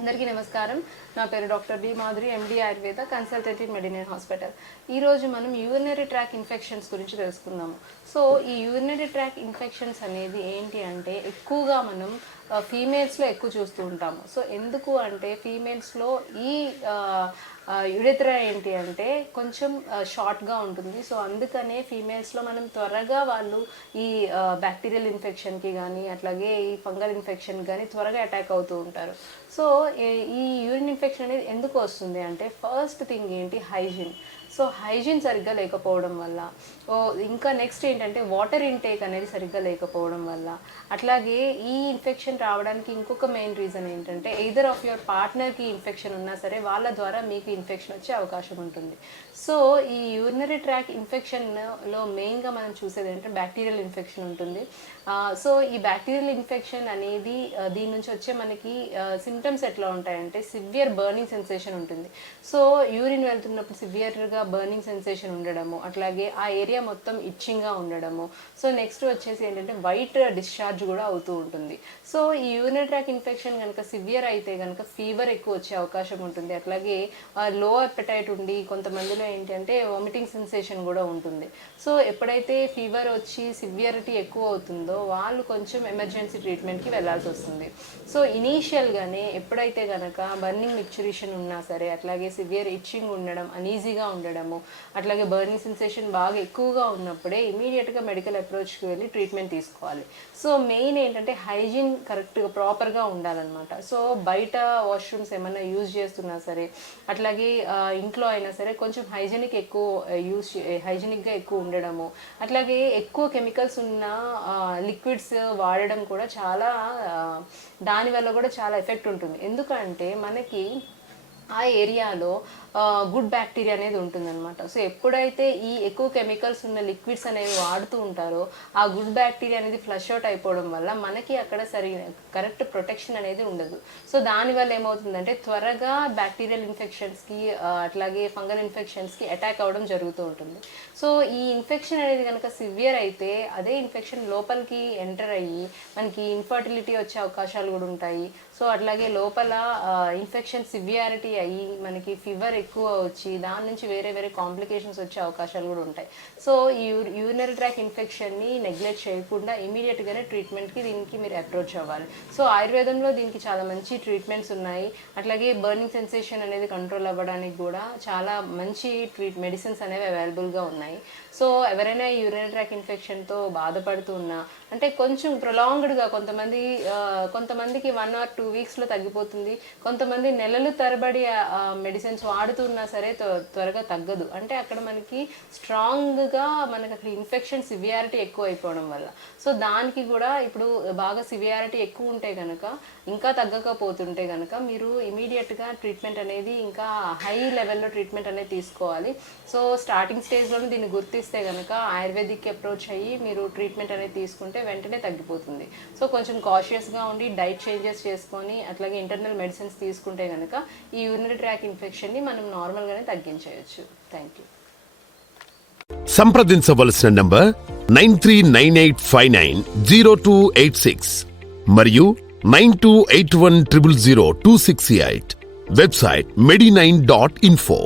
అందరికీ నమస్కారం. నా పేరు doctor D Madhuri, MD Ayurveda, consultant in Medinine hospital. ఈరోజు మనం యూరినరీ ట్రాక్ ఇన్ఫెక్షన్స్ గురించి తెలుసుకుందాము. సో ఈ యూరినరీ ట్రాక్ ఇన్ఫెక్షన్స్ అనేది ఏంటి అంటే ఎక్కువగా మనం ఫీమేల్స్లో ఎక్కువ చూస్తూ ఉంటాము. సో ఎందుకు అంటే ఫీమేల్స్లో ఈ యురేత్రా ఏంటి అంటే కొంచెం షార్ట్గా ఉంటుంది. సో అందుకనే ఫీమేల్స్లో మనం త్వరగా వాళ్ళు ఈ బ్యాక్టీరియల్ ఇన్ఫెక్షన్కి కానీ అట్లాగే ఈ ఫంగల్ ఇన్ఫెక్షన్ కానీ త్వరగా అటాక్ అవుతూ ఉంటారు. సో ఈ యూరిన్ ఇన్ఫెక్షన్ అనేది ఎందుకు వస్తుంది అంటే ఫస్ట్ థింగ్ ఏంటి, హైజీన్. సో హైజీన్ సరిగ్గా లేకపోవడం వల్ల, ఇంకా నెక్స్ట్ ఏంటంటే వాటర్ ఇంటేక్ అనేది సరిగ్గా లేకపోవడం వల్ల, అట్లాగే ఈ ఇన్ఫెక్షన్ రావడానికి ఇంకొక మెయిన్ రీజన్ ఏంటంటే ఎయిదర్ ఆఫ్ యువర్ పార్ట్నర్కి ఇన్ఫెక్షన్ ఉన్నా సరే వాళ్ళ ద్వారా మీకు ఇన్ఫెక్షన్ వచ్చే అవకాశం ఉంటుంది. సో ఈ యూరినరీ ట్రాక్ ఇన్ఫెక్షన్లో మెయిన్గా మనం చూసేది ఏంటంటే బ్యాక్టీరియల్ ఇన్ఫెక్షన్ ఉంటుంది. సో ఈ బ్యాక్టీరియల్ ఇన్ఫెక్షన్ అనేది దీని నుంచి వచ్చే మనకి సిమ్టమ్స్ ఎట్లా ఉంటాయంటే సివియర్ బర్నింగ్ సెన్సేషన్ ఉంటుంది. సో యూరిన్ వెళ్తున్నప్పుడు సివియర్గా బర్నింగ్ సెన్సేషన్ ఉండడము, అట్లాగే ఆ ఏరియా మొత్తం ఇచ్చింగ్గా ఉండడము. సో నెక్స్ట్ వచ్చేసి ఏంటంటే వైట్ డిశ్చార్జ్ కూడా అవుతూ ఉంటుంది. సో ఈ యూరినరీ ట్రాక్ ఇన్ఫెక్షన్ కనుక సివియర్ అయితే కనుక ఫీవర్ ఎక్కువ వచ్చే అవకాశం ఉంటుంది. అట్లాగే లో అపెటైట్ ఉండి కొంతమందిలో ఏంటంటే వామిటింగ్ సెన్సేషన్ కూడా ఉంటుంది. సో ఎప్పుడైతే ఫీవర్ వచ్చి సివియరిటీ ఎక్కువ అవుతుందో వాళ్ళు కొంచెం ఎమర్జెన్సీ ట్రీట్మెంట్కి వెళ్ళాల్సి వస్తుంది. సో ఇనీషియల్గానే ఎప్పుడైతే కనుక బర్నింగ్ మిక్చరేషన్ ఉన్నా సరే, అట్లాగే సివియర్ ఇచ్చింగ్ ఉండడం, అనీజీగా ఉండడము, అట్లాగే బర్నింగ్ సెన్సేషన్ బాగా ఎక్కువగా ఉన్నప్పుడే ఇమీడియట్గా మెడికల్ అప్రోచ్కి వెళ్ళి ట్రీట్మెంట్ తీసుకోవాలి. సో మెయిన్ ఏంటంటే హైజీన్ కరెక్ట్గా ప్రాపర్గా ఉండాలన్నమాట. సో బయట వాష్రూమ్స్ ఏమైనా యూజ్ చేస్తున్నా సరే, అట్లాగే ఇంట్లో అయినా సరే కొంచెం హైజీనిక్గా ఎక్కువ ఉండడము, అట్లాగే ఎక్కువ కెమికల్స్ ఉన్న లిక్విడ్స్ వాడడం కూడా చాలా దానివల్ల కూడా చాలా ఎఫెక్ట్ ఉంటుంది. ఎందుకంటే మనకి ఆ ఏరియాలో గుడ్ బ్యాక్టీరియా అనేది ఉంటుందన్నమాట. సో ఎప్పుడైతే ఈ ఎక్కువ కెమికల్స్ ఉన్న లిక్విడ్స్ అనేవి వాడుతూ ఉంటారో ఆ గుడ్ బ్యాక్టీరియా అనేది ఫ్లష్ అవుట్ అయిపోవడం వల్ల మనకి అక్కడ కరెక్ట్ ప్రొటెక్షన్ అనేది ఉండదు. సో దానివల్ల ఏమవుతుందంటే త్వరగా బ్యాక్టీరియల్ ఇన్ఫెక్షన్స్కి అట్లాగే ఫంగల్ ఇన్ఫెక్షన్స్కి అటాక్ అవ్వడం జరుగుతూ ఉంటుంది. సో ఈ ఇన్ఫెక్షన్ అనేది కనుక సివియర్ అయితే అదే ఇన్ఫెక్షన్ లోపలికి ఎంటర్ అయ్యి మనకి ఇన్ఫర్టిలిటీ వచ్చే అవకాశాలు కూడా ఉంటాయి. సో అట్లాగే లోపల ఇన్ఫెక్షన్ సివియారిటీ అయ్యి మనకి ఫీవర్ ఎక్కువ వచ్చి దాని నుంచి వేరే వేరే కాంప్లికేషన్స్ వచ్చే అవకాశాలు కూడా ఉంటాయి. సో ఈ యూరినరీ ట్రాక్ ఇన్ఫెక్షన్ని నెగ్లెక్ట్ చేయకుండా ఇమీడియట్గానే ట్రీట్మెంట్కి దీనికి మీరు అప్రోచ్ అవ్వాలి. సో ఆయుర్వేదంలో దీనికి చాలా మంచి ట్రీట్మెంట్స్ ఉన్నాయి. అట్లాగే బర్నింగ్ సెన్సేషన్ అనేది కంట్రోల్ అవ్వడానికి కూడా చాలా మంచి మెడిసిన్స్ అనేవి అవైలబుల్గా ఉన్నాయి. సో ఎవరైనా యూరినరీ ట్రాక్ ఇన్ఫెక్షన్తో బాధపడుతూ ఉన్నా అంటే కొంచెం ప్రొలాంగ్డ్గా కొంతమందికి 1 or 2 వీక్స్లో తగ్గిపోతుంది, కొంతమంది నెలలు తరబడి మెడిసిన్స్ వాడుతున్నా సరే త్వరగా తగ్గదు. అంటే అక్కడ మనకి స్ట్రాంగ్గా మనకి అక్కడ ఇన్ఫెక్షన్ సివియారిటీ ఎక్కువ అయిపోవడం వల్ల. సో దానికి కూడా ఇప్పుడు బాగా సివియారిటీ ఎక్కువ ఉంటే కనుక, ఇంకా తగ్గకపోతుంటే కనుక మీరు ఇమీడియట్గా ట్రీట్మెంట్ అనేది ఇంకా హై లెవెల్లో ట్రీట్మెంట్ అనేది తీసుకోవాలి. సో స్టార్టింగ్ స్టేజ్లోనే దీన్ని గుర్తిస్తే కనుక ఆయుర్వేదిక్ అప్రోచ్ అయ్యి మీరు ట్రీట్మెంట్ అనేది తీసుకుంటే వెంటనే తగ్గిపోతుంది. సో కొంచెం కాషియస్గా ఉండి డైట్ చేంజెస్ చేసుకొని అట్లాగే ఇంటర్నల్ మెడిసిన్స్ తీసుకుంటే కనుక ఈ యూరినరీ ట్రాక్ ఇన్ఫెక్షన్ని మనం నార్మల్గానే తగ్గించేయచ్చు. Thank you. సంప్రదించవలసిన నంబర్ 9398590286 మరియు 9281000268. Website medinine.info.